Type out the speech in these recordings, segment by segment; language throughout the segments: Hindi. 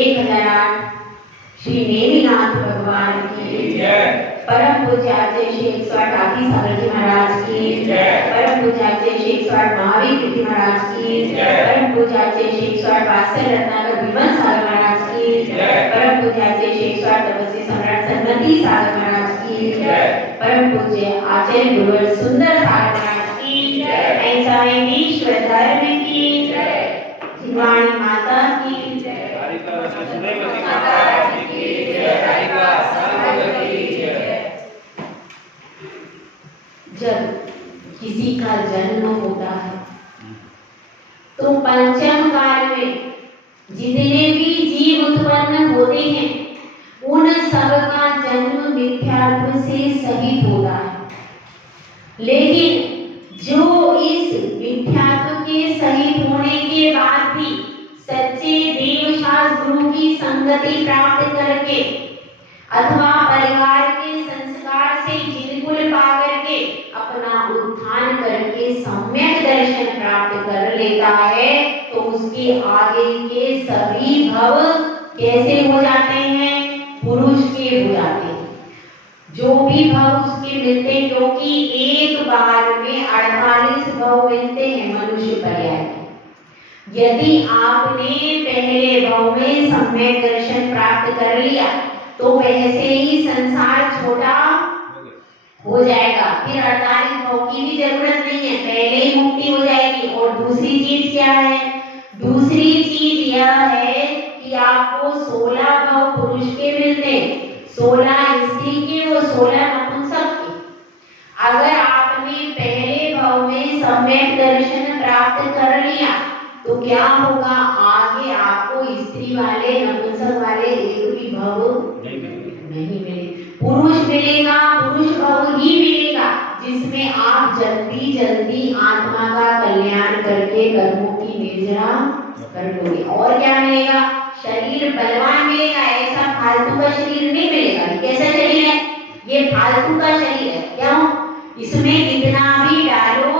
1008 श्री नेमिनाथ भगवान की जय। परम पूज्य आचार्य श्री 108 आदि सागर जी महाराज की जय। परम पूज्य आचार्य श्री 108 महावीर कीर्ति महाराज की जय। परम पूज्य आचार्य श्री 108 वात्सल्य रत्नाकर विमल सागर महाराज की जय। परम पूज्य आचार्य श्री 108 तपस्वी सम्राट सन्मति सागर महाराज की जय। परम पूज्य आचार्य गुरुवर सुंदर सागर महाराज की जय। ऐसा ईश्वर धर्म की जय। जीवाणी माता की जय। जब किसी का जन्म होता है तो पंचम काल में जितने भी जीव उत्पन्न होते हैं उन सब का जन्म मिथ्यात्व से सहित होता है। लेकिन जो इस मिथ्यात्व के सहित होने के बाद भी सच्चे देवशास्त्र गुरु की संगति प्राप्त करके अथवा परिवार के संस्कार से जिनकुल पा करके अपना उत्थान करके सम्यक दर्शन प्राप्त कर लेता है तो उसके आगे के सभी भव कैसे हो जाते हैं? पुरुष के हो जाते हैं। जो भी भव उसके मिलते हैं, क्योंकि एक बार में 48 भव मिलते हैं मनुष्य पर्याय के। यदि आपने पहले भव में सम्यक दर्शन प्राप्त कर लिया तो वैसे ही संसार छोटा हो जाएगा, फिर 48 भव की भी जरूरत नहीं है, पहले ही मुक्ति हो जाएगी। और दूसरी चीज क्या है? दूसरी चीज यह है कि आपको 16 भव पुरुष के मिलते, 16 स्त्री के, वो 16 नपुंसक के। अगर आपने पहले भव में सम्यक दर्शन प्राप्त कर लिया तो क्या होगा? आगे आपको स्त्री वाले नपुंसक वाले एक भी भव नहीं मिले, पुरुष मिलेगा, पुरुष भव ही मिलेगा जिसमें आप जल्दी जल्दी आत्मा का कल्याण करके कर्मों की निर्जरा कर लोगे। और क्या मिलेगा? शरीर बलवान मिलेगा, ऐसा फालतू का शरीर नहीं मिलेगा। कैसा शरीर है? ये फालतू का शरीर है। क्यों? इसमें कितना भी डालो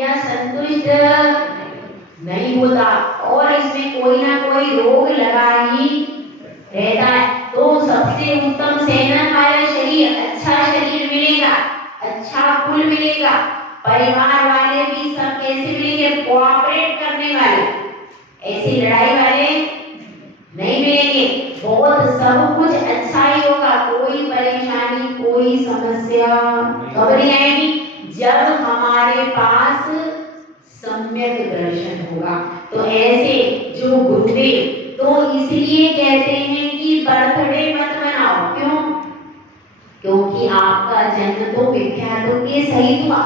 यह संतुष्ट नहीं होता और इसमें कोई ना कोई रोग लगा ही रहता है। तो सबसे उत्तम सेना वाला शरीर, अच्छा शरीर मिलेगा, अच्छा कुल मिलेगा, परिवार वाले भी सब कैसे मिलेंगे? कोऑपरेट करने वाले, ऐसी लड़ाई वाले नहीं मिलेंगे। बहुत सब कुछ अच्छा ही होगा, कोई परेशानी कोई समस्या कब नहीं आएगी? जब हमारे पास सम्यक दर्शन होगा। तो ऐसे जो गुरुदेव तो इसलिए कहते हैं कि बर्थडे मत मनाओ। क्यों? क्योंकि आपका जन्म तो मिथ्यात्व के सहित हुआ।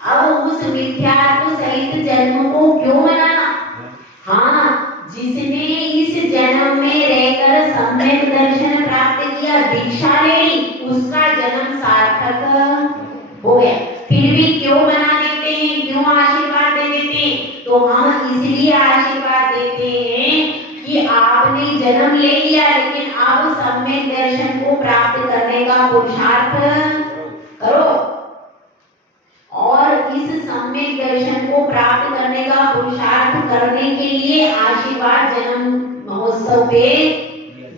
अब उस मिथ्यात्व सहित जन्म को क्यों मनाना? हाँ, जिसने इस जन्म में रहकर सम्यक दर्शन प्राप्त किया, दीक्षा ले ली, उसका जन्म सार्थक हो गया। फिर भी क्यों मना देते हैं, क्यों आशीर्वाद दे देते हैं? तो हम इसलिए आशीर्वाद देते हैं कि आपने जन्म ले लिया लेकिन अब सम्यक दर्शन को प्राप्त करने का पुरुषार्थ करो। और इस सम्यक दर्शन को प्राप्त करने का पुरुषार्थ करने के लिए आशीर्वाद जन्म महोत्सव पे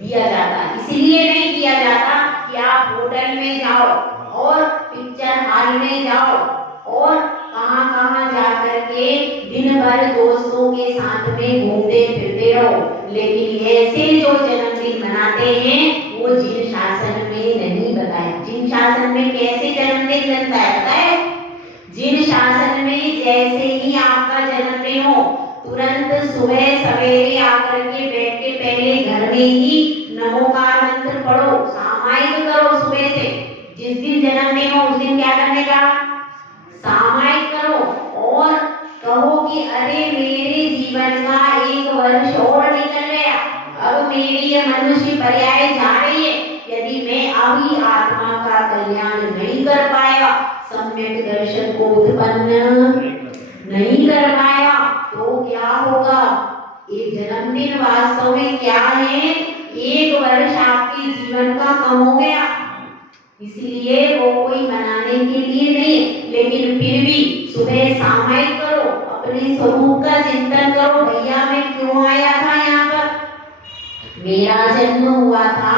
दिया जाता है। इसलिए नहीं दिया जाता कि आप होटल में जाओ और पिक्चर हॉल में जाओ और कहां जाकर के दिन भर दोस्तों के साथ में घूमते फिरते रहो। लेकिन ऐसे जो जन्मदिन मनाते हैं वो जिन शासन में नहीं बताया। जिन शासन में कैसे जन्मदिन बनता है पता है? जिन शासन में जैसे ही आपका जन्मदिन हो तुरंत सुबह सवेरे आकर के बैठ के पहले घर में ही नमोकार मंत्र पढ़ो, सामायिक करो। सुबह से जिस दिन जन्मदिन हो उस दिन क्या करने का? सामायिक करो और कहो कि अरे मेरे जीवन का 1 वर्ष और निकल गया, अब मेरी ये मनुष्य पर्याय जा रही है। यदि मैं अभी आत्मा का कल्याण नहीं कर पाया, सम्यक दर्शन को उत्पन्न नहीं कर पाया तो क्या होगा? ये जन्मदिन वास्तव में क्या है? 1 वर्ष आपके जीवन का कम हो गया। इसलिए वो कोई मनाने के लिए नहीं, लेकिन फिर भी सुबह सामायिक करो, अपने स्वरूप का चिंतन करो। भैया मैं क्यों आया था यहाँ पर? मेरा जन्म हुआ था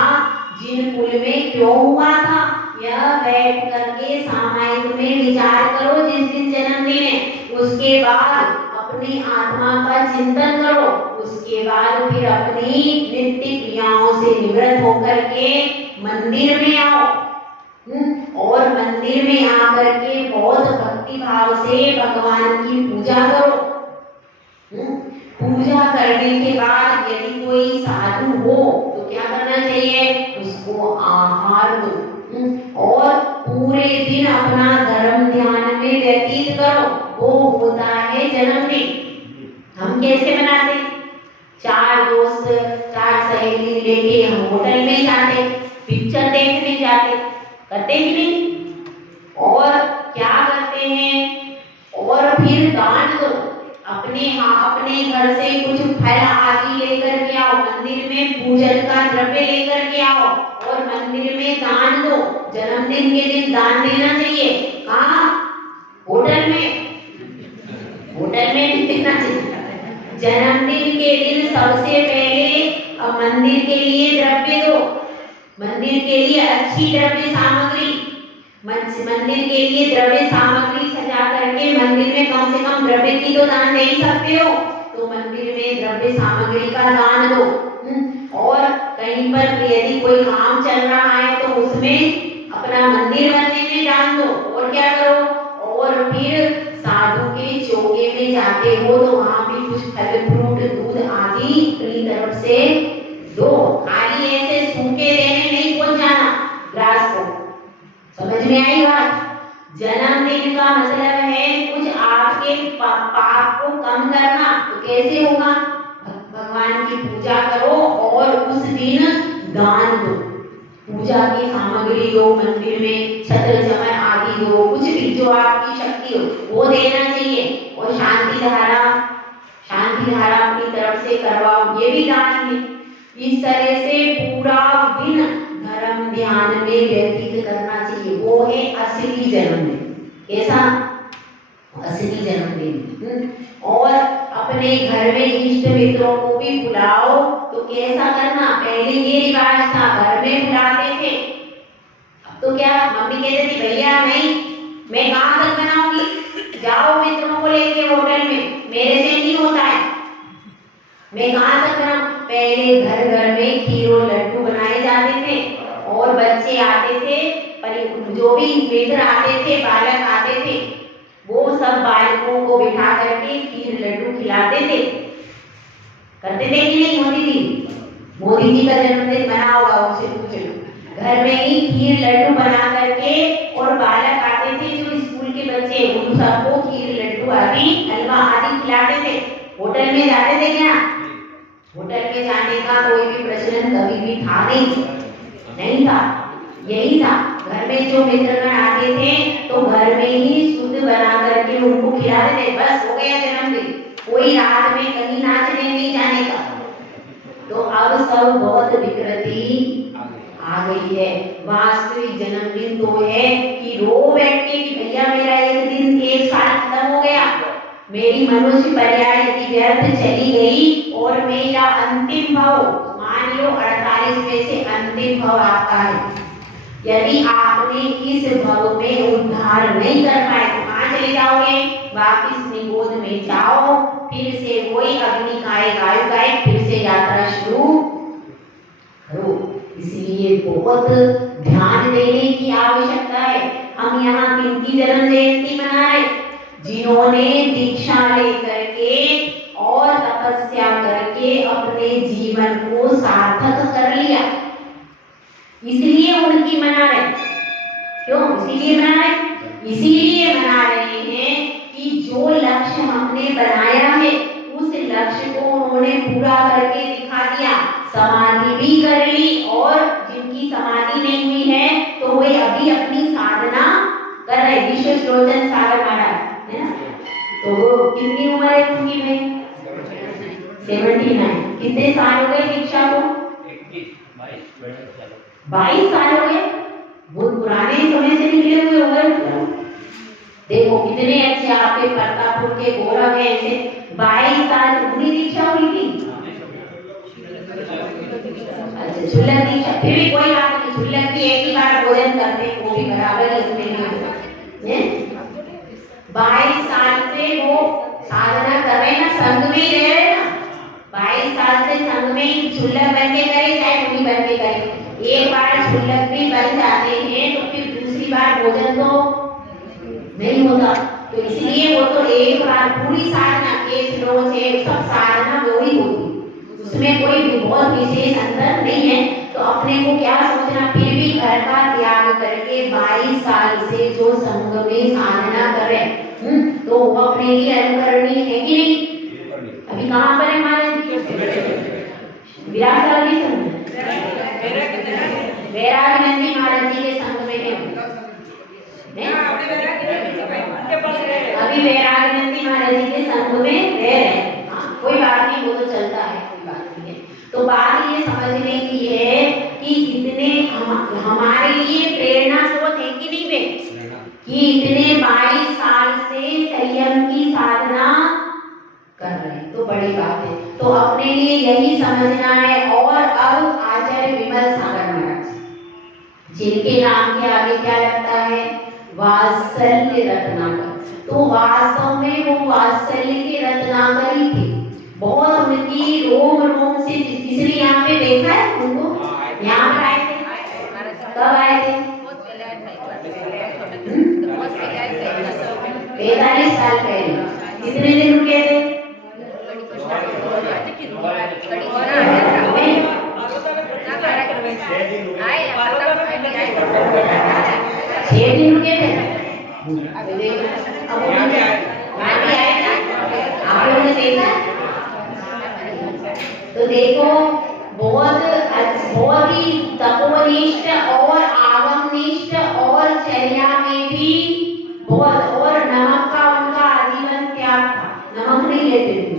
जिन कुल में क्यों हुआ था, यह बैठ करके सामायिक में विचार करो जिस दिन जन्मदिन है। उसके बाद अपनी आत्मा का चिंतन करो, उसके बाद फिर अपनी नित्य क्रियाओं से निवृत्त होकर के मंदिर में आओ। और मंदिर में आकर के बहुत भक्ति भाव से भगवान की पूजा करो। पूजा करने के बाद यदि कोई साधु हो तो क्या करना चाहिए, उसको आहार दो और पूरे दिन अपना धर्म ध्यान में व्यतीत करो। वो होता है जन्मदिन। हम कैसे मनाते, 4 दोस्त 4 सहेली लेके हम होटल में जाते, पिक्चर देखने जाते, करते कि नहीं? और क्या करते हैं, और फिर दान दो। अपने घर से कुछ फल आदि लेकर के आओ, मंदिर में पूजन का द्रव्य लेकर के आओ और मंदिर में दान दो। जन्मदिन के दिन दान देना चाहिए। कहाँ? होटल में। होटल में नहीं देना चाहिए। जन्मदिन के दिन सबसे पहले मंदिर के लिए द्रव्य दो, मंदिर के लिए अच्छी द्रव्य सामग्री, मंदिर के लिए द्रव्य सामग्री सजा करके मंदिर में कम से कम द्रव्य की तो दान दे ही सकते हो, तो मंदिर में द्रव्य सामग्री का दान दो। और कहीं पर यदि कोई काम चल रहा है तो उसमें अपना मंदिर बनने में दान दो। और क्या करो, और फिर साधु के चौके में जाते हो तो वहां भी कुछ फल फ्रूट दूध आदि अपनी तरफ से दो। खाली ऐसे सूखे देने नहीं पहुंच जाना ग्रास को। समझ में आई बात? जन्मदिन का मतलब है कुछ आपके पाप को कम करना। तो कैसे होगा, भगवान की पूजा करो और उस दिन दान दो, पूजा की सामग्री दो, मंदिर में छत्र चमन आदि दो, कुछ भी जो आपकी शक्ति हो वो देना चाहिए। और शांति धारा अपनी तरफ से करवाओ, ये भी दान है। इस तरह से पूरा दिन धर्म ध्यान में व्यतीत करना चाहिए। वो है असली जन्मदिन। कैसा? असली जन्मदिन। और अपने घर में इष्ट मित्रों को भी बुलाओ। तो कैसा करना, पहले ये रिवाज था घर में बुलाते थे, अब तो क्या मम्मी कहती थी भैया नहीं, मैं कहाँ तक बनाऊंगी, जाओ मित्रों को लेके होटल में, मेरे से नहीं होता है, मैं कहाँ तक बनाऊं। पहले घर घर में खीर और लड्डू बनाए जाते थे और बच्चे आते थे, जो भी मित्र आते थे, बालक आते थे, वो सब बालकों को बिठा करके खीर लड्डू खिलाते थे। करते थे कि नहीं मोदी जी? मोदी जी का जन्मदिन बना होगा, उनसे पूछ लो। घर में ही खीर लड्डू बना करके और बालक आते थे जो स्कूल के बच्चे, उन सबको खीर लड्डू आदि हलवा आदि खिलाते थे। होटल में जाते थे क्या? होटल में जाने का कोई भी प्रचलन कभी भी था नहीं था। यही था, घर में जो मित्रगण आते थे तो घर में ही शुद्ध बना करके उनको खिलाते थे, बस हो गया जन्मदिन। कोई रात में कहीं नाचने नहीं जाने का। तो अब सब बहुत विकृति आ गई है। वास्तविक जन्मदिन तो है कि रो बैठ के कि भैया मेरा एक साल खत्म हो गया, मेरी मनुष्य पर्याय की व्यर्थ चली गई और मेरा अंतिम भाव, मान लो 48 में से अंतिम भाव आपका है। यदि आपने इस भाव में उद्धार नहीं कर पाए तो कहाँ चले जाओगे? वापिस निगोद में जाओ, फिर से वही अग्निकाय गाय फिर से यात्रा शुरू करो। इसलिए बहुत ध्यान देने की आवश्यकता है। हम यहाँ किनकी जन्म जयंती मना रहे? जिन्होंने दीक्षा लेकर के और तपस्या करके अपने जीवन को सार्थक कर लिया, इसलिए उनकी मना रहे। क्यों इसीलिए मना रहे? इसीलिए मना रहे हैं कि जो लक्ष्य हमने बनाया है उस लक्ष्य को उन्होंने पूरा करके दिखा दिया, समाधि भी कर ली, और जिनकी समाधि नहीं हुई है तो वे अभी अपनी साधना कर रहे। विश्वलोचन सागर महाराज है ना, तो वो कितनी उम्र है उनकी में? 79। कितने साल हो गए दीक्षा को? 22 साल हो गए। बहुत पुराने समय से निकले हुए हो गए। देखो कितने अच्छे आपके प्रतापपुर के गौरव है। ऐसे 22 साल पूरी दीक्षा हुई थी। अच्छा, क्षुल्लक दीक्षा, फिर भी कोई बात नहीं, क्षुल्लक भी एक ही बार भोजन करते हैं, वो भी बराबर ही उसमें नहीं। 22 साल से वो साधना कर रहे हैं ना, संघ में ही रह रहे हैं ना, 22 साल से संघ में ही क्षुल्लक बन के करे चाहे मुनि बन के करे, एक बार क्षुल्लक भी बन जाते हैं तो फिर दूसरी बार भोजन तो नहीं होता। तो इसलिए वो तो एक बार पूरी साधना केस रोज है सब साधना वो ही होती, उसमें कोई भी बहुत विशेष अंतर नहीं है। तो अपने को क्या सोचना, फिर भी घर का त्याग करके 22 साल से जो संघ में साधना कर रहे तो वो अपने लिए अनुकरणीय है कि नहीं? अभी कहाँ पर है महाराज जी? विराट जी संघ, वैराग नंदी महाराज जी के संघ में है। अभी वैराग नंदी महाराज जी के संघ में रह रहे हैं। हाँ, कोई बात नहीं, वो तो चलता है, कोई बात नहीं है। तो बात ये समझने की है कि कितने हमारे लिए प्रेरणा स्रोत है कि नहीं वे, कि इतने 22 साल से संयम की साधना कर रहे हैं, तो बड़ी बात है। तो अपने लिए यही समझना है। और अब आचार्य विमल सागर महाराज जिनके नाम के आगे क्या लगता है, वात्सल्य रत्नाकर, तो वास्तव में वो वात्सल्य के रत्नाकर ही थे। बहुत उनकी रोम रोम से, इसलिए यहाँ पे देखा है उनको, यहाँ पर आए थे, कब आए थे? 45 साल पहले। कितने दिन रुके थे? 6 दिन रुके थे। आप लोगों ने देखा? तो देखो बहुत ही तपोनिष्ठ और आगमनिष्ठ और चर्या में भी बहुत, और नमक का उनका आजीवन त्याग था, नमक नहीं लेते थे,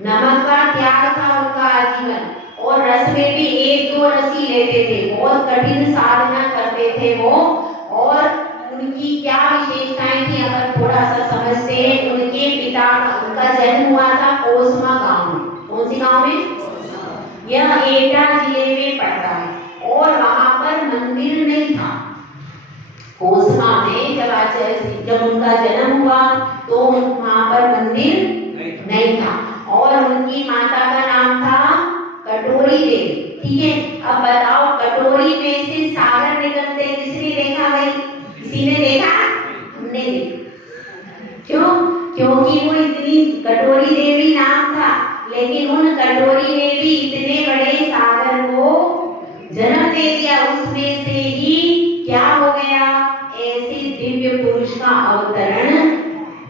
नमक का त्याग था उनका आजीवन, और रस में भी 1-2 रस ही लेते थे, बहुत कठिन साधना करते थे वो। और उनकी क्या विशेषताएं थी अगर थोड़ा सा समझते हैं। उनके पिता, उनका जन्म हुआ था कोसमा गांव में। कौन सी गांव में? यह एटा जिले में पड़ता है, और वहां पर मंदिर नहीं था। कोसमा में जब उनका जन्म हुआ तो वहां पर मंदिर नहीं था, और उनकी माता का नाम था कटोरी देवी। ठीक है, अब बताओ कटोरी में से सागर निकलते किसने देखा भाई? किसी ने देखा? हमने देखा। क्यों? क्योंकि वो इतनी, कटोरी देवी नाम था, लेकिन उन कटोरी ने भी इतने बड़े सागर को जन्म दे दिया। उसमें से ही क्या हो गया? ऐसे दिव्य पुरुष का अवतरण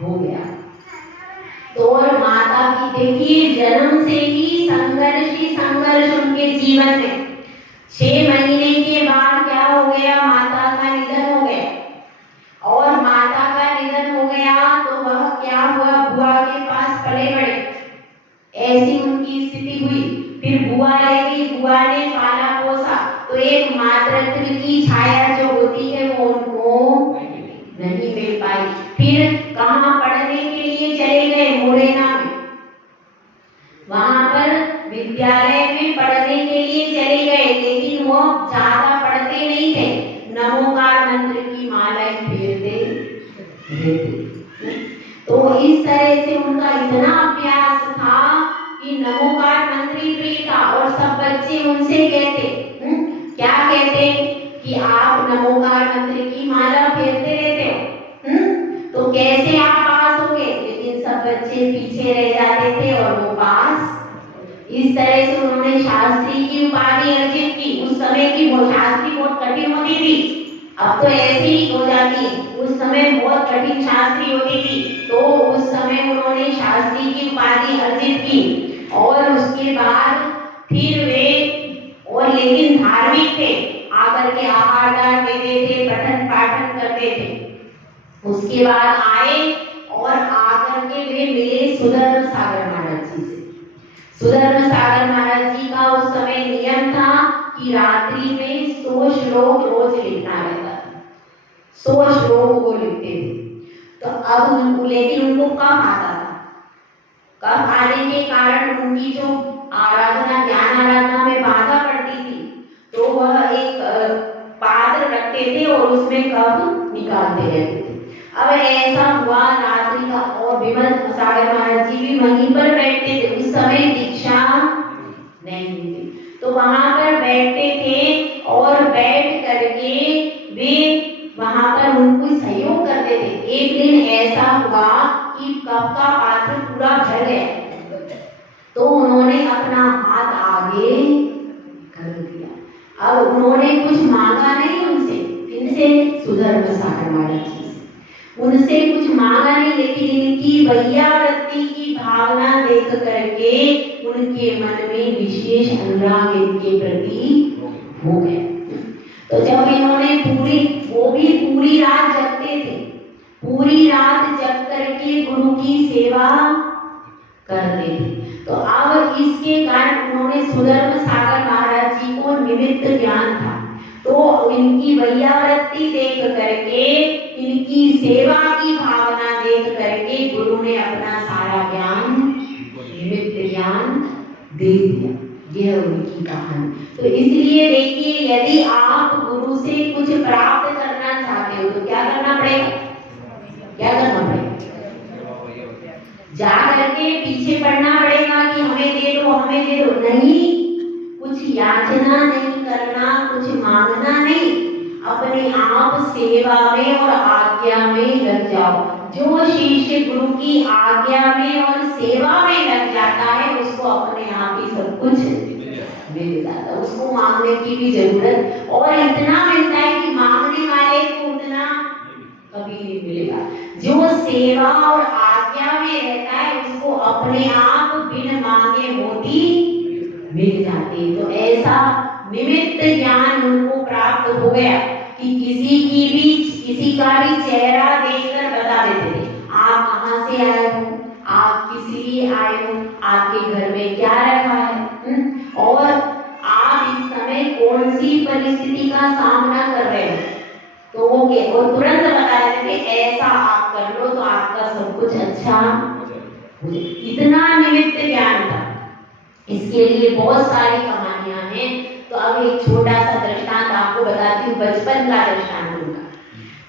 हो गया। तो और माता की देखिए जन्म से ही संघर्ष उनके जीवन में। 6 महीने के बाद क्या हो गया? माता का निधन हो गया, और माता का निधन हो गया तो वह क्या हुआ? बुआ के पास पले बड़े, ऐसी उनकी स्थिति हुई। फिर बुआ ले गई, बुआ ने पाला पोसा, तो एक मातृत्व की छाया जो होती है वो उनको नहीं मिल पाई। फिर कहाँ पढ़ने के लिए चले गए? मोरेना में, वहां पर विद्यालय में पढ़ने के लिए चले गए, लेकिन वो ज्यादा पढ़ते नहीं थे, नमोकार मंत्र की मालाएं फेरते रहते। तो इस तरह से उनका इतना अभ्यास था कि नमोकार मंत्र ही प्रिय था, और सब बच्चे उनसे कहते क्या कहते कि आप नमोकार मंत्र की माला फेरते रहते हो, तो कैसे आप पास होंगे? लेकिन सब बच्चे पीछे रह जाते थे और वो पास। इस तरह से उन्होंने शास्त्री की उपाधि अर्जित की। उस समय की वो शास्त्री बहुत कठिन होती थी, अब तो ऐसी ही हो जाती है, उस समय बहुत कठिन शास्त्री होती थी। तो उस समय उन्होंने शास्त्री की उपाधि अर्जित की, और उसके बाद फिर वे, और लेकिन धार्मिक थे, आकर के आहार देते थे, पठन पाठन करते थे। उसके बाद आए और आकर के वे मिले सुधर्म सागर महाराज जी से। सुधर्म सागर महाराज जी का उस समय नियम था कि रात्रि में 100 श्लोक रोज लिखना रहता था, 100 श्लोक वो लिखते थे। तो अब लेकिन उनको कम आता था, कम आने के कारण उनकी जो आराधना, ज्ञान आराधना में बाधा पड़ती थी, तो वह एक पात्र रखते थे और उसमें कप निकालते रहते थे। अब ऐसा हुआ रात्रि का, और विमल सागर महाराज जी भी वहीं पर बैठते थे। उस समय दीक्षा नहीं हुई थी, तो वहां पर बैठते थे और बैठ करके वे वहां पर उनको सहयोग करते थे। एक दिन ऐसा हुआ कि कप का पात्र पूरा भर गया, तो उन्होंने अपना हाथ आगे कर दिया। अब उन्होंने कुछ मांगा नहीं उनसे, इनसे सुधर्म सागर महाराज जी से उनसे कुछ मांगा नहीं, लेकिन इनकी वैयावृत्ति की भावना देख करके उनके मन में विशेष अनुराग इनके प्रति हो गया। तो जब इन्होंने वो भी पूरी रात जगते थे, पूरी रात जग करके गुरु की सेवा करते थे। तो अब इसके कारण उन्होंने सुधर्म सागर महाराज जी को निमित्त ज्ञान था, तो इनकी वैयावृत्ति देख करके, इनकी सेवा की भावना देख करके गुरु ने अपना सारा ज्ञान, निमित्त ज्ञान दे दिया। यह उनकी कहानी। तो इसलिए देखिए, यदि आप गुरु से कुछ प्राप्त करना चाहते हो तो क्या करना पड़ेगा? क्या करना पड़ेगा? जा करके पीछे पड़ना पड़ेगा कि हमें दे दो, हमें दे दो। नहीं, कुछ याचना नहीं करना, कुछ मांगना नहीं, अपने आप सेवा में और आज्ञा में लग जाओ। जो शिष्य गुरु की आज्ञा में और सेवा में लग जाता है, उसको अपने आप ही सब कुछ मिल जाता है, उसको मांगने की भी जरूरत, और इतना मिलता है कि मांगने वाले को उतना कभी नहीं मिलेगा। जो सेवा और आज्ञा में रहता है, उसको अपने आप बिन मांगे मोती मिल जाते हैं। तो ऐसा निमित्त ज्ञान उनको प्राप्त हो गया कि किसी का भी चेहरा देखकर बता देते थे, आप कहाँ से आए हो, आप किस लिए आए हो, आपके घर में क्या रखा है, और आप इस समय कौन सी परिस्थिति का सामना कर रहे हो, तो वो और तुरंत बता देते, ऐसा आप कर लो तो आपका सब कुछ अच्छा हो जाए। इतना निमित्त ज्ञान था। इसके लिए बहुत सारी कहानियां हैं। तो अब एक छोटा सा दृष्टांत आपको बताती हूँ, बचपन का दृष्टांत उनका,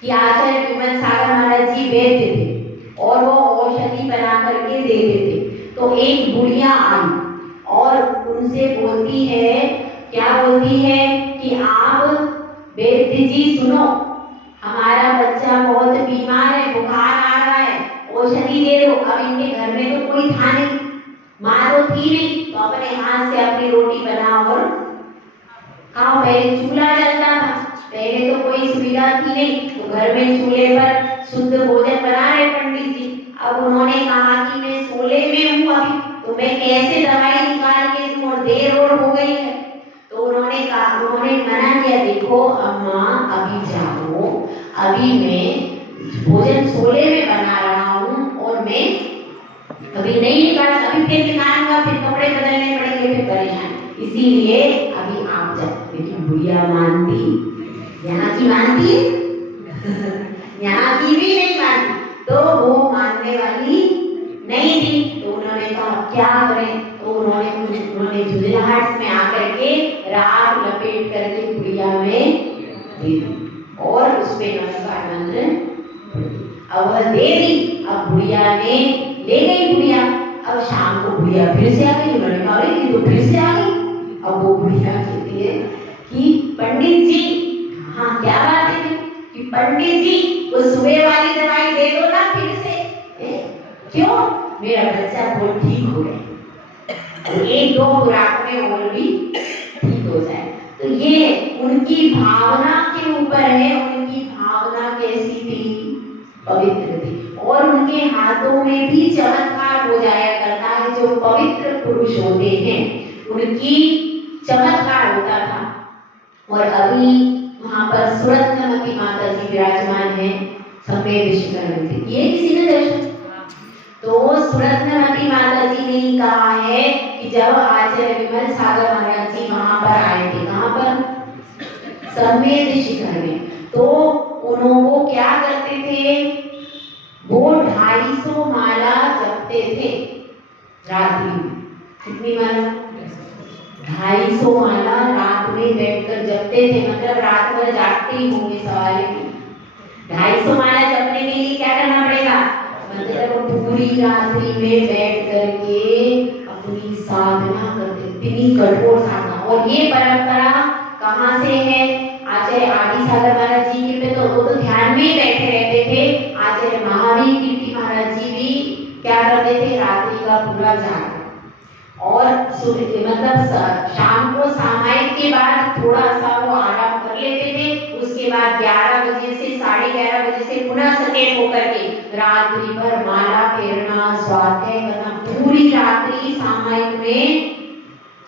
कि आचार्य विमल सागर महाराज जी वैद्य थे और वो औषधि बना करके देते थे। तो एक बुढ़िया आई और उनसे बोलती है, क्या बोलती है कि आप वैद्य जी सुनो, हमारा बच्चा बहुत बीमार है, बुखार आ रहा है, औषधि दे दो। अब इनके घर में तो कोई था नहीं, माँ तो थी नहीं, तो अपने हाथ से अपनी रोटी बनाओ और खाओ। पहले चूल्हा जलता था, पहले तो कोई सुविधा थी नहीं, तो घर में चूल्हे पर शुद्ध भोजन बना रहे पंडित जी। अब उन्होंने कहा कि मैं सोले में हूँ अभी, तो मैं कैसे दवाई निकाल के दूं, और देर और हो गई है। तो उन्होंने मना किया, देखो अम्मा अभी जाओ, अभी मैं भोजन सोले में बना रहा हूँ और मैं अभी नहीं निकाल, अभी फिर निकालूंगा, फिर कपड़े बदलने पड़ेंगे, फिर परेशान, इसीलिए अभी आप जाओ। लेकिन बुढ़िया मानती, यहाँ की मानती यहाँ की भी नहीं मानती, तो वो मानने वाली नहीं थी। तो उन्होंने कहा क्या करें, तो उन्होंने झुंझलाहट में आकर के राख लपेट करके बुढ़िया में दे दी और उस पे नमस्कार मंत्र, अब वह दे दी। अब बुढ़िया ने ले गई बुढ़िया। अब शाम को बुढ़िया फिर से आ गई, उन्होंने कहा ये तो फिर से आ गई। अब वो बुढ़िया कहती है कि पंडित जी, हाँ क्या बात है, कि पंडित जी वो सुबह वाली दवाई दे दो ना फिर से। क्यों? मेरा बच्चा बहुत ठीक हो गया, एक दो खुराक में और भी ठीक हो जाए। तो ये उनकी भावना के ऊपर है, उनकी भावना कैसी थी, पवित्र थी। और उनके हाथों में भी चमत्कार हो जाया करता है, जो पवित्र पुरुष होते हैं उनकी चमत्कार होता था। और अभी वहां पर सुरत्नमती माता जी विराजमान है, सफेद शिखर में। ये किसी ने दर्शन, तो सुरत्नमती माता जी ने कहा है कि जब आचार्य विमल सागर महाराज जी वहां पर आए थे, कहां पर, सफेद शिखर में, तो उन्होंने क्या करते थे, वो 250 माला जपते थे रात्रि में। कितनी माला? 250 माला रात में बैठकर जपते थे, मतलब रात भर जागते ही होंगे। सवाल है 250 माला जपने के लिए क्या करना पड़ेगा, मतलब पूरी रात्रि में बैठ करके अपनी साधना करते, इतनी कठोर साधना। और ये परंपरा कहाँ से है, आचार्य आदि सागर महाराज जी के पे तो वो तो ध्यान में ही बैठे रहते थे। आचार्य महावीर कीर्ति महाराज जी भी क्या करते थे, रात्रि का पूरा जागरण, और मतलब शाम को सामायिक के बाद थोड़ा सा वो आराम कर लेते थे। उसके बाद 11 बजे से 11:30 बजे से पुनः सचेत होकर के रात्रि भर माला फेरना, स्वाध्याय करना, पूरी रात्रि सामायिक में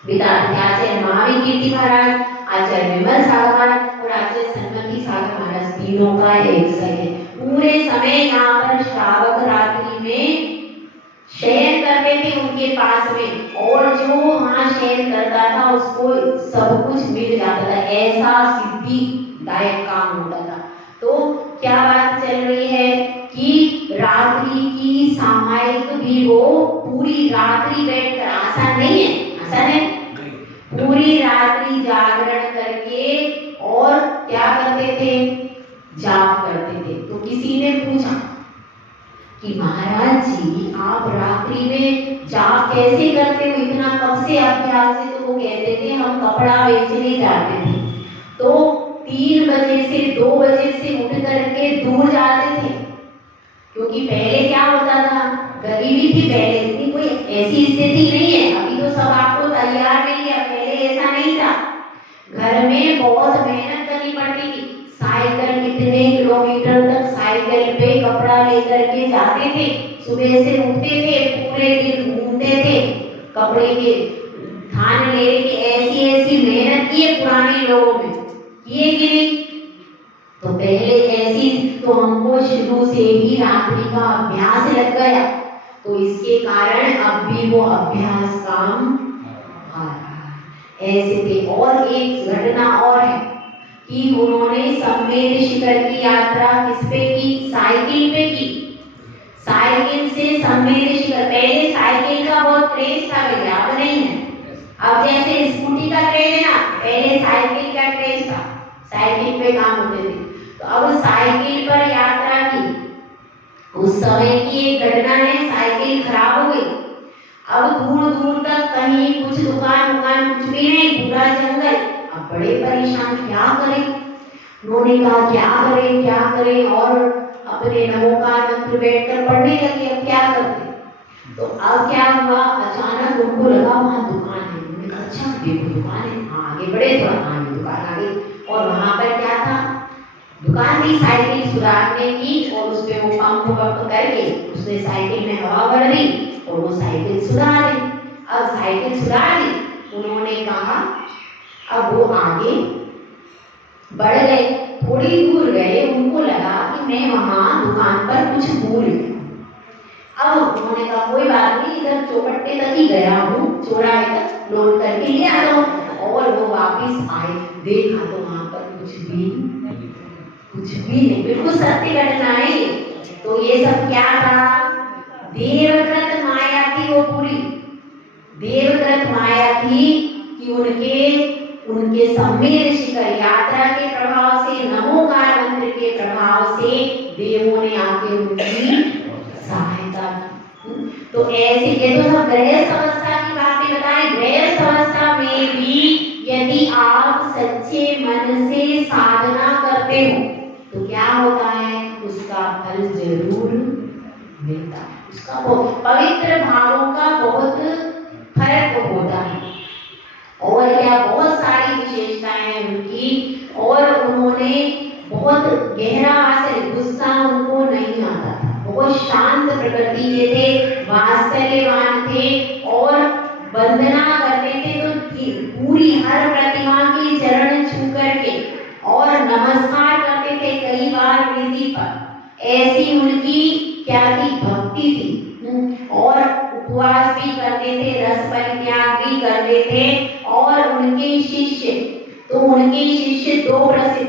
बिताते थे। आचार्य महावीर कीर्ति महाराज, आचार्य विमल सागर महाराज और आचार्य सन्मति सागर महाराज, तीनों का एक समय, पूरे समय यहाँ पर श्रावक रात्रि में शयन करते थे उनके पास में, और जो वहाँ शयन करता था उसको सब कुछ मिल जाता था। ऐसा सिद्धिदायक काम होता था। तो क्या बात चल रही है कि रात्रि की सामायिक भी वो पूरी रात्रि बैठकर, आसान नहीं है, आसान है, पूरी रात्रि जागरण करके और क्या करते थे, जाप करते थे। तो किसी ने पूछा कि महाराज जी आप रात्रि में जाप कैसे करते हो, इतना कब से अभ्यास है। तो वो कहते थे हम कपड़ा बेचने जाते थे, तो 3 बजे से 2 बजे से उठ करके दूर जाते थे, क्योंकि पहले क्या होता था, गरीबी थी पहले, इतनी कोई ऐसी स्थिति नहीं है, अभी तो सब आपको तैयार मिल गया, पहले ऐसा नहीं था। घर में बहुत मेहनत करनी पड़ती थी। साइकिल कितने किलोमीटर तक साइकिल पे कपड़ा लेकर के जाते थे, सुबह से उठते थे, पूरे दिन घूमते थे, कपड़े के थान लेने की ऐसी ऐसी मेहनत की है पुराने लोगों में, किए कि नहीं। तो पहले ऐसी, तो हमको शुरू से ही रात्रि का अभ्यास लग गया, तो इसके कारण अब भी वो अभ्यास काम आ रहा है। ऐसे थे। और एक घटना और है कि उन्होंने सम्मेद शिखर की यात्रा किस पे की, साइकिल पे की। साइकिल से सम्मेद शिखर, पहले साइकिल का बहुत क्रेज था भैया, अब नहीं है। अब जैसे स्कूटी का क्रेज है ना, पहले साइकिल का क्रेज था, साइकिल पे काम होते थे। तो अब साइकिल पर यात्रा की, उस समय की एक घटना है, साइकिल खराब हो गई। अब दूर दूर तक कहीं कुछ दुकान कुछ भी नहीं, पूरा जंगल। अब बड़े परेशान, क्या करें। उन्होंने कहा क्या करें, और अपने नमोकार मंत्र बैठकर पढ़ने लगे, अब क्या करते। तो अब क्या हुआ, अचानक उनको लगा वहाँ दुकान है। उन्होंने कहा अच्छा देखो दुकान है, आगे बढ़े, थोड़ा आगे दुकान आ गई, और वहाँ पर क्या था, दुकान थी साइकिल सुधारने की, और उसपे वो पंप करके उसने साइकिल में हवा भर दी और वो साइकिल सुधार दी। अब साइकिल सुधार दी, उन्होंने कहा अब वो आगे बढ़ गए, थोड़ी दूर गए, उनको लगा कि मैं वहां दुकान पर कुछ भूल गया। अब उन्होंने कहा कोई बात नहीं, इधर चौपट्टे तक ही गया हूँ, चौराहे तक लोड करके ले आता हूँ। और वो वापिस आए, देखा तो वहां पर कुछ भी नहीं, बिल्कुल सत्य घटना है। तो ये सब क्या था, देवव्रत माया थी, वो पूरी देवव्रत माया थी कि उनके सम्मेद शिखर यात्रा के प्रभाव से, नमोकार मंत्र के प्रभाव से देवों ने आके उनकी सहायता की। तो ऐसे, ये तो सब गृहस्थ अवस्था की बातें बताएं। गृहस्थ अवस्था में भी यदि आप सच्चे मन से साधना करते हो तो क्या होता है, उसका फल जरूर मिलता है। उसका पवित्र भावों का बहुत फर्क होता है। और क्या बहुत सारी विशेषताएं हैं उनकी, और उन्होंने बहुत गहरा आश्चर्य, गुस्सा उनको नहीं आता था, बहुत शांत प्रकृति के थे, वात्सल्यवान थे, और वंदना करते थे तो पूरी हर प्रतिमा के चरण छू करके और नमस्कार करते थे कई बार विधि पर। ऐसी उनकी क्या थी, भक्ति थी। और उपवास भी करते थे, रस परित्याग भी करते थे। और उनके शिष्य, तो उनके शिष्य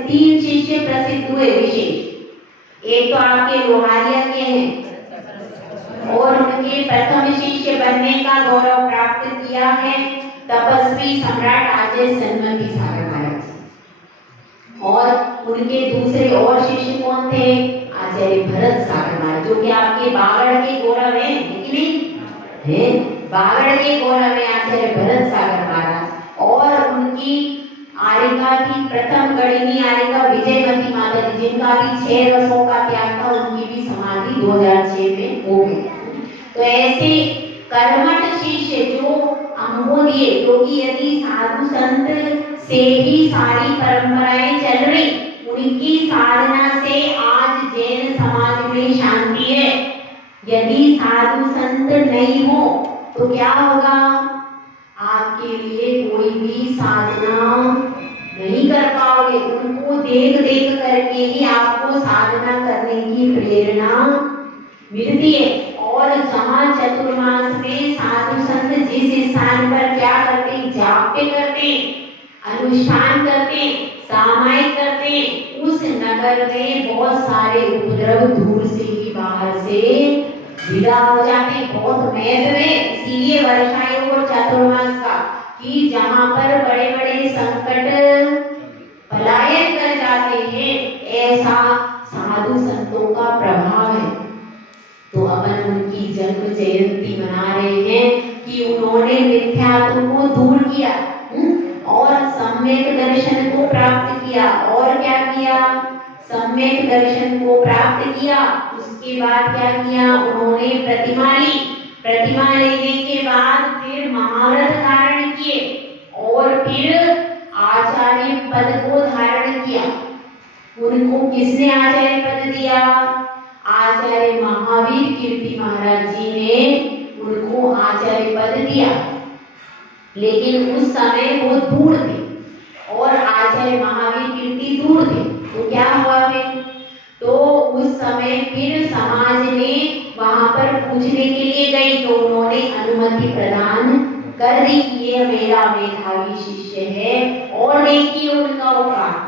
3 शिष्य प्रसिद्ध हुए विशेष। एक तो आपके लोहारिया के हैं, और उनके प्रथम शिष्य बनने का गौरव प्राप्त किया है तपस्वी सम्राट आचार्य सन्मति सागर महाराज जी। और उनके दूसरे और शिष्य कौन थे? आचार्य भरत सागर महाराज, जो कि आपके बागड़ के गौरव है कि नहीं है? बागड़ के गौरव है आचार्य भरत सागर महाराज। और उनकी आरिका की प्रथम गणिनी आरिका विजयमती माता जी, जिनका भी 6 रसों का त्याग था, उनकी भी समाधि 2006 में हो गई। तो ऐसे कर्मठ शिष्य जो अमोघ्य, क्योंकि यदि साधु संत से ही सारी परंपराएं चल रही, उनकी साधना से आज जैन समाज में शांति है। यदि साधु संत नहीं हो तो क्या होगा? आपके लिए कोई भी साधना नहीं कर पाओगे। उनको देख देख करके ही आपको साधना करने की प्रेरणा मिलती है। और जहाँ चतुर्मास में साधु संत जिस स्थान पर क्या करते, जाप्य करते, अनुष्ठान करते, सामायिक करते, उस नगर में बहुत सारे उपद्रव दूर से ही बाहर से विदा हो जाते। बहुत महत्व है इसीलिए वर्षा योग और चातुर्मास का, कि जहाँ पर बड़े बड़े संकट पलायन कर जाते हैं, ऐसा साधु संतों का प्रभाव है। तो अपन उनकी जन्म जयंती मना रहे हैं कि उन्होंने मिथ्यात्व को दूर किया और सम्यक दर्शन को प्राप्त किया। और क्या किया? सम्यक दर्शन को प्राप्त किया। उसके बाद क्या किया? उन्होंने प्रतिमा ली। प्रतिमा लेने के बाद फिर महाव्रत धारण किए और फिर आचार्य पद को धारण किया। उनको किसने आचार्य पद दिया? आचार्य महावीर कीर्ति महाराज जी ने उनको आचार्य पद दिया। लेकिन उस समय वो दूर थे और आचार्य महावीर कीर्ति दूर थे। तो क्या हुआ फिर? तो उस समय फिर समाज ने वहां पर पूछने के लिए गई, तो उन्होंने अनुमति प्रदान कर दी कि ये मेरा मेधावी शिष्य है। और देखिए उनका उपकार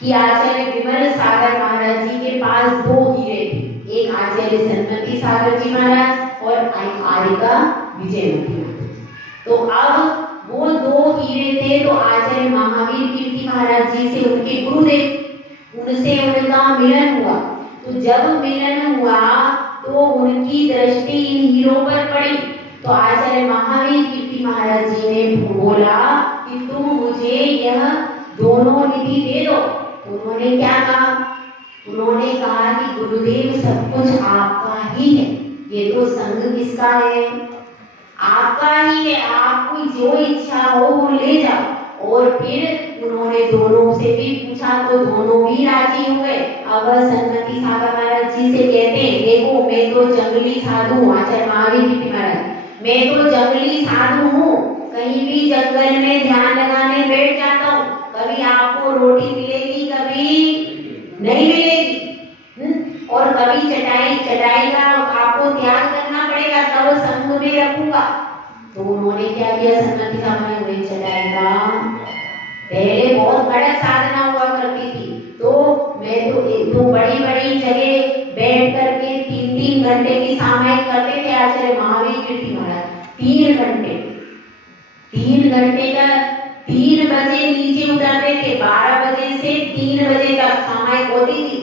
कि आचार्य विमल सागर महाराज जी के पास 2 हीरे थे, एक आचार्य सन्मति सागर जी महाराज और एक आरिका विजयमती महाराज। तो अब वो 2 हीरे थे, तो आचार्य महावीर कीर्ति महाराज जी से उनके गुरुदेव, उनसे उनका मिलन हुआ। तो जब मिलन हुआ तो उनकी दृष्टि इन हीरों पर पड़ी। तो आचार्य महावीर कीर्ति महाराज जी ने बोला कि तुम मुझे यह दोनों निधि दे दो। उन्होंने क्या कहा? उन्होंने कहा कि गुरुदेव सब कुछ आपका ही है, ये तो संग किसका है? आपका ही है, आपको जो इच्छा हो वो ले जाओ। और फिर उन्होंने दोनों से भी पूछा तो दोनों भी राजी हुए। अब सन्मति सागर महाराज जी से कहते हैं, देखो मैं तो जंगली साधु हूँ, आचार्य महावीर कीर्ति महाराज, मैं तो जंगली साधु हूँ, कहीं भी जंगल में ध्यान लगाने बैठ जाता हूँ, कभी आपको रोटी मिलेगी कभी नहीं मिलेगी, और कभी चटाई का आपको त्याग करना पड़ेगा, तब संग में रखूंगा। तो उन्होंने क्या किया? सन्मति सागर में चटाई का पहले बहुत बड़ा साधना हुआ करती थी, तो मैं तो बड़ी बड़ी जगह बैठ करके 3-3 घंटे की सामायिक करते थे आचार्य महावीर कीर्ति महाराज। 3 घंटे का 3 बजे नीचे उतरते थे, 12 बजे से 3 बजे तक सामायिक होती थी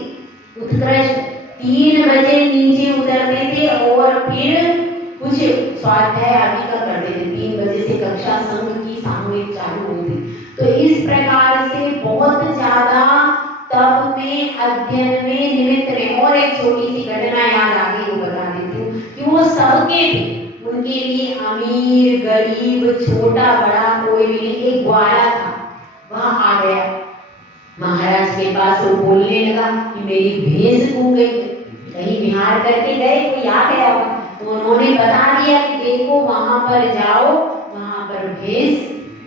उत्कृष्ट। 3 बजे नीचे उतरते थे और फिर कुछ स्वाध्याय आदि का करते थे। 3 बजे से कक्षा संघ की सामूहिक चालू होती। तो इस प्रकार से बहुत ज्यादा तप में, अध्ययन में निमित्त रहे। और एक छोटी सी घटना याद आ गई, वो बता देती हूँ कि वो सबके थे, उनके लिए अमीर गरीब छोटा बड़ा कोई भी नहीं। एक ग्वाला था, वहां आ गया महाराज के पास, वो बोलने लगा कि मेरी भैंस खो गई, कहीं विहार करके गए, कोई आ गया। तो उन्होंने बता दिया कि देखो वहां पर जाओ, वहां पर भैंस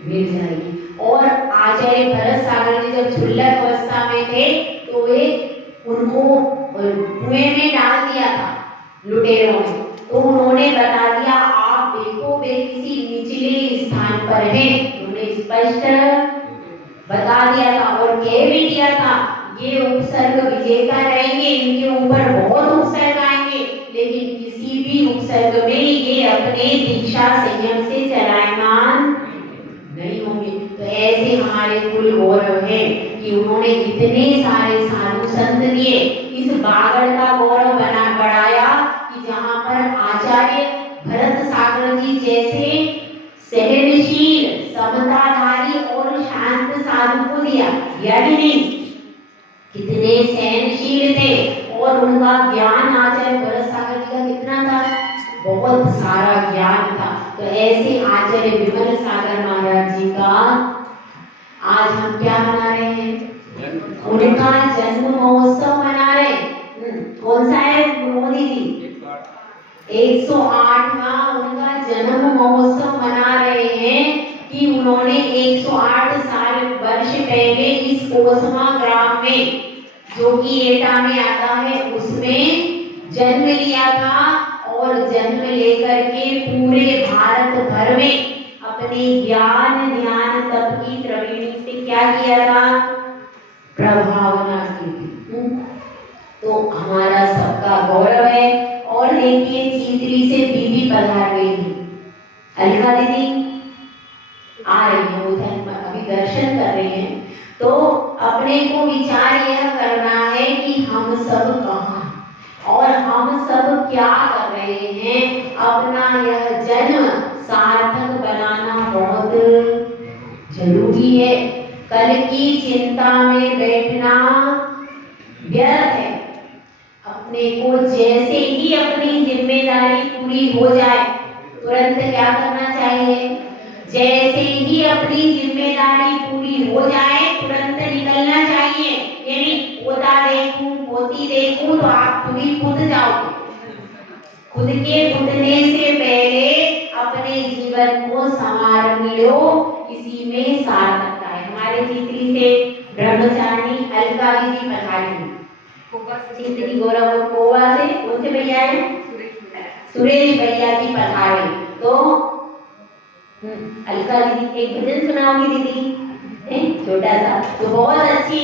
मिल जाएगी। और आचार्य भरत सागर जी जब क्षुल्लक अवस्था में थे तो वे उनको कुएं में डाल दिया था लुटेरों ने। तो उन्होंने बता दिया, आप देखो वे किसी निचले स्थान पर हैं, उन्होंने स्पष्ट बता दिया था और कह भी दिया था ये उपसर्ग विजेता रहेंगे, इनके ऊपर बहुत उपसर्ग आएंगे, लेकिन किसी भी उपसर्ग में ये अपने दीक्षा संयम से चलायमान तो ऐसे हमारे कुल गौरव है कि उन्होंने इतने सारे साधु संत दिए, इस बागड़ का गौरव बढ़ाया कि जहाँ पर आचार्य भरत सागर जी जैसे सहनशील, समताधारी और शांत साधु को दिया कि नहीं, कितने सहनशील थे और उनका ज्ञान आचार्य भरत सागर जी का कितना था, बहुत सारा ज्ञान था। तो ऐसे आचार्य विमल सागर महाराज जी का आज हम क्या मना रहे हैं, उनका जन्म महोत्सव मना रहे हैं। कौन सा है मोदी जी, 108वां उनका जन्म महोत्सव मना रहे हैं कि उन्होंने 108 साल वर्ष पहले इस कोसमा ग्राम में, जो कि एटा में आता है, उसमें जन्म लिया था और जन्म लेकर के पूरे भारत भर में अपने ज्ञान ध्यान तप की त्रिवेणी से क्या किया था, प्रभावना की थी। तो हमारा सबका गौरव है। और देखिए चीतरी से बीबी पधार गई है, अलका दीदी आ रही है, उधर अभी दर्शन कर रहे हैं। तो अपने को विचार यह करना है कि हम सब कहाँ और हम सब क्या कर रहे हैं। अपना यह जन्म सार्थक बनाना बहुत जरूरी है। कल की चिंता में बैठना व्यर्थ है। अपने को जैसे ही अपनी जिम्मेदारी पूरी हो जाए तुरंत क्या करना चाहिए, जैसे ही अपनी जिम्मेदारी पूरी हो जाए तुरंत निकलना चाहिए। यानी पोता देखूं पोती देखूं तो आप खुद जाओगे। खुद के घुटने से पहले अपने जीवन को संवार लो, इसी में सार्थकता है। हमारे चित्री से ब्रह्मचारिणी अलका दीदी पधारी, चित्री गौरव कोवा से कौन से भैया है, सुरेश भैया जी पधारे। तो अलका दीदी एक भजन सुनाओगी दीदी, छोटा सा, तो बहुत अच्छी